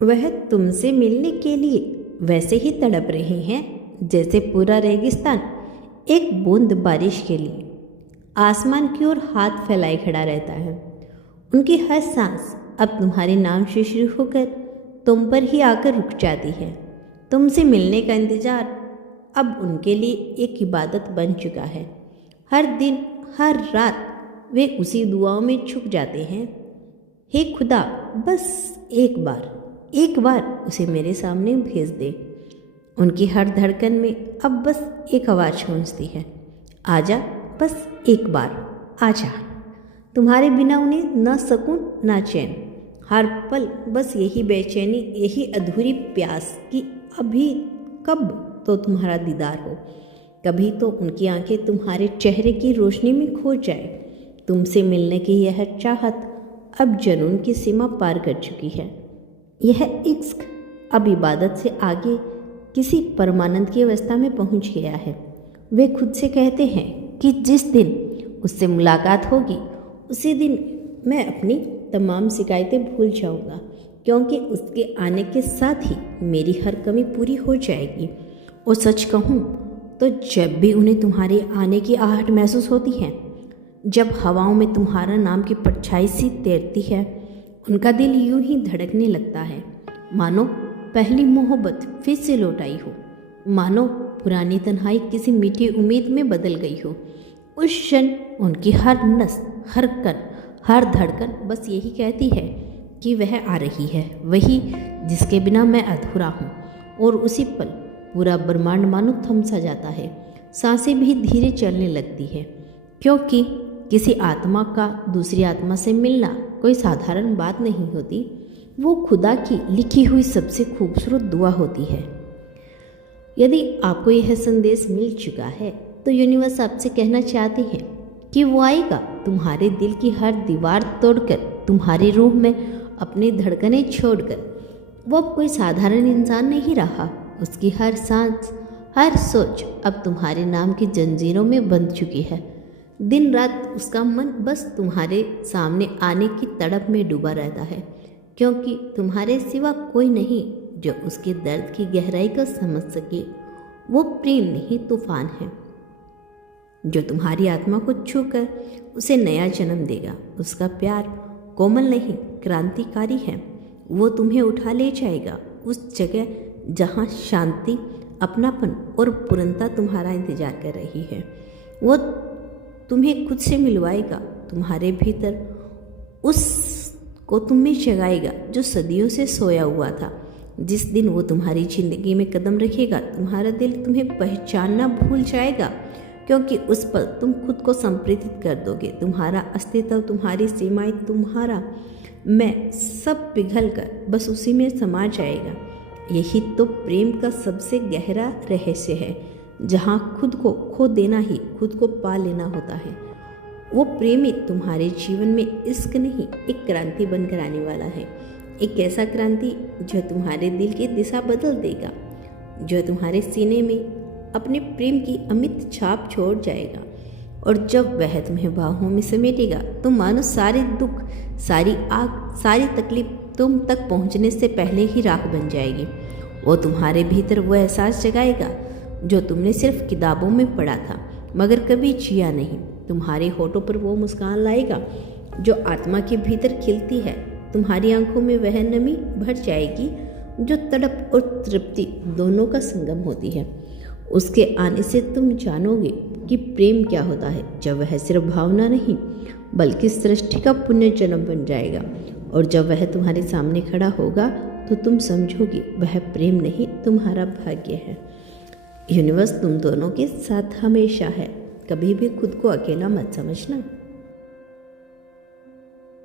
वह तुमसे मिलने के लिए वैसे ही तड़प रहे हैं जैसे पूरा रेगिस्तान एक बूंद बारिश के लिए आसमान की ओर हाथ फैलाए खड़ा रहता है। उनकी हर सांस अब तुम्हारे नाम से शुरू होकर तुम पर ही आकर रुक जाती है। तुमसे मिलने का इंतज़ार अब उनके लिए एक इबादत बन चुका है। हर दिन हर रात वे उसी दुआओं में छुप जाते हैं, हे खुदा बस एक बार उसे मेरे सामने भेज दे। उनकी हर धड़कन में अब बस एक आवाज़ गूंजती है, आजा बस एक बार आजा। तुम्हारे बिना उन्हें न सकून न चैन, हर पल बस यही बेचैनी, यही अधूरी प्यास कि अभी कब तो तुम्हारा दीदार हो, कभी तो उनकी आंखें तुम्हारे चेहरे की रोशनी में खो जाए। तुमसे मिलने की यह चाहत अब जुनून की सीमा पार कर चुकी है। यह इश्क अब इबादत से आगे किसी परमानंद की अवस्था में पहुंच गया है। वे खुद से कहते हैं कि जिस दिन उससे मुलाकात होगी उसी दिन मैं अपनी तमाम शिकायतें भूल जाऊंगा, क्योंकि उसके आने के साथ ही मेरी हर कमी पूरी हो जाएगी। और सच कहूँ तो जब भी उन्हें तुम्हारे आने की आहट महसूस होती है, जब हवाओं में तुम्हारा नाम की परछाई सी तैरती है, उनका दिल यूं ही धड़कने लगता है मानो पहली मोहब्बत फिर से लौट आई हो, मानो पुरानी तन्हाई किसी मीठी उम्मीद में बदल गई हो। उस क्षण उनकी हर नस, हर कण, हर धड़कन बस यही कहती है कि वह आ रही है, वही जिसके बिना मैं अधूरा हूँ। और उसी पल पूरा ब्रह्मांड मानो थम सा जाता है, सांसें भी धीरे चलने लगती है, क्योंकि किसी आत्मा का दूसरी आत्मा से मिलना कोई साधारण बात नहीं होती, वो खुदा की लिखी हुई सबसे खूबसूरत दुआ होती है। यदि आपको यह संदेश मिल चुका है तो यूनिवर्स आपसे कहना चाहते हैं कि वो आएगा तुम्हारे दिल की हर दीवार तोड़कर, तुम्हारी रूह में अपनी धड़कनें छोड़कर। वो अब कोई साधारण इंसान नहीं रहा, उसकी हर सांस, हर सोच अब तुम्हारे नाम की जंजीरों में बंध चुकी है। दिन रात उसका मन बस तुम्हारे सामने आने की तड़प में डूबा रहता है, क्योंकि तुम्हारे सिवा कोई नहीं जो उसके दर्द की गहराई को समझ सके। वो प्रेम नहीं तूफान है जो तुम्हारी आत्मा को छूकर उसे नया जन्म देगा। उसका प्यार कोमल नहीं क्रांतिकारी है, वो तुम्हें उठा ले जाएगा उस जगह जहाँ शांति, अपनापन और पूर्णता तुम्हारा इंतजार कर रही है। वो तुम्हें खुद से मिलवाएगा, तुम्हारे भीतर उस को तुम्हें जगाएगा जो सदियों से सोया हुआ था। जिस दिन वो तुम्हारी ज़िंदगी में कदम रखेगा, तुम्हारा दिल तुम्हें पहचानना भूल जाएगा, क्योंकि उस पर तुम खुद को संप्रेरित कर दोगे। तुम्हारा अस्तित्व, तुम्हारी सीमाएं, तुम्हारा मैं सब पिघल कर बस उसी में समा जाएगा। यही तो प्रेम का सबसे गहरा रहस्य है, जहाँ खुद को खो देना ही खुद को पा लेना होता है। वो प्रेमी तुम्हारे जीवन में इश्क नहीं, एक क्रांति बनकर आने वाला है। एक ऐसा क्रांति जो तुम्हारे दिल की दिशा बदल देगा, जो तुम्हारे सीने में अपने प्रेम की अमिट छाप छोड़ जाएगा। और जब वह तुम्हें बाहों में समेटेगा तो मानो सारे दुख, सारी आग, सारी तकलीफ तुम तक पहुंचने से पहले ही राख बन जाएगी। वो तुम्हारे भीतर वो एहसास जगाएगा जो तुमने सिर्फ किताबों में पढ़ा था मगर कभी जिया नहीं। तुम्हारे होठों पर वो मुस्कान लाएगा जो आत्मा के भीतर खिलती है। तुम्हारी आंखों में वह नमी भर जाएगी जो तड़प और तृप्ति दोनों का संगम होती है। उसके आने से तुम जानोगे कि प्रेम क्या होता है, जब वह सिर्फ भावना नहीं बल्कि सृष्टि का पुण्य जन्म बन जाएगा। और जब वह तुम्हारे सामने खड़ा होगा तो तुम समझोगे वह प्रेम नहीं, तुम्हारा भाग्य है। यूनिवर्स तुम दोनों के साथ हमेशा है, कभी भी खुद को अकेला मत समझना।